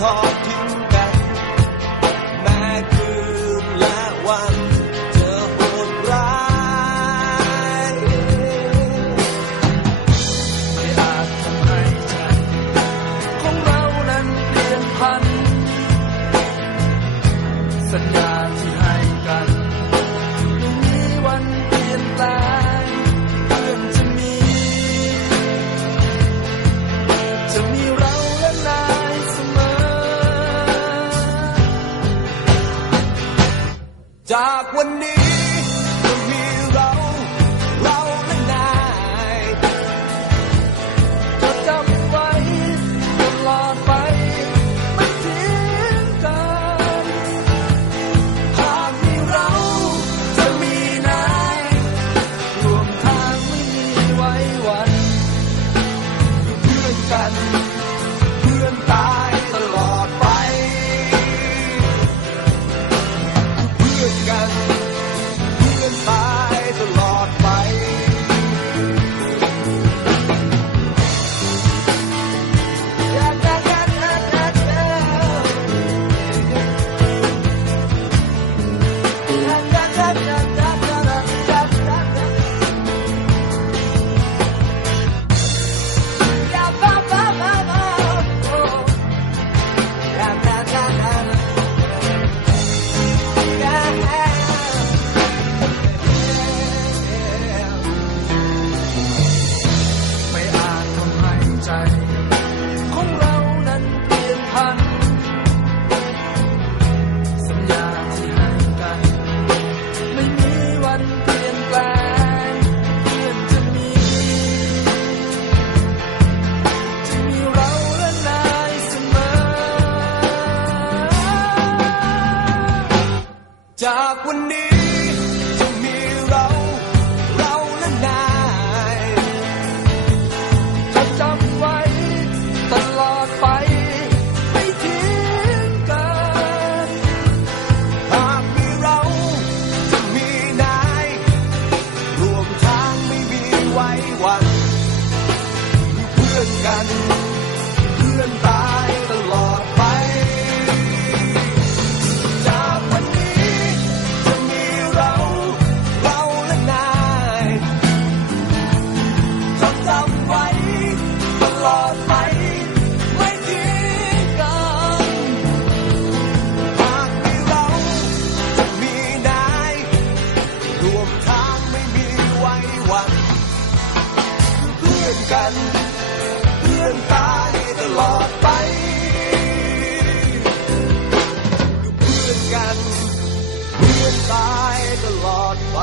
ทอดทิ้งกัน แม้คืนและวันเจอโหดร้ายไม่อาจทำให้ใจของเรานั้นเปลี่ยนพัน สัญญาที่ให้ จากวันนี้จะมีเรา เราและนายจะจำไว้ตลอดไปไม่ทิ้งกัน หากมีเราจะมีนายรวมทางไม่มีไว้วันอยู่เพื่อนกัน วันเพื่อนกัน เพื่อนตายตลอดไปจากวันนี้จะมีเราเราและนายจดจำไว้ตลอดไปไม่ทิ้งกันหากมีเราจะมีนายรวมทางไม่มีัน เพื่อนตายตลอดไปเพื่อนกัน เพื่อนตายตลอดไป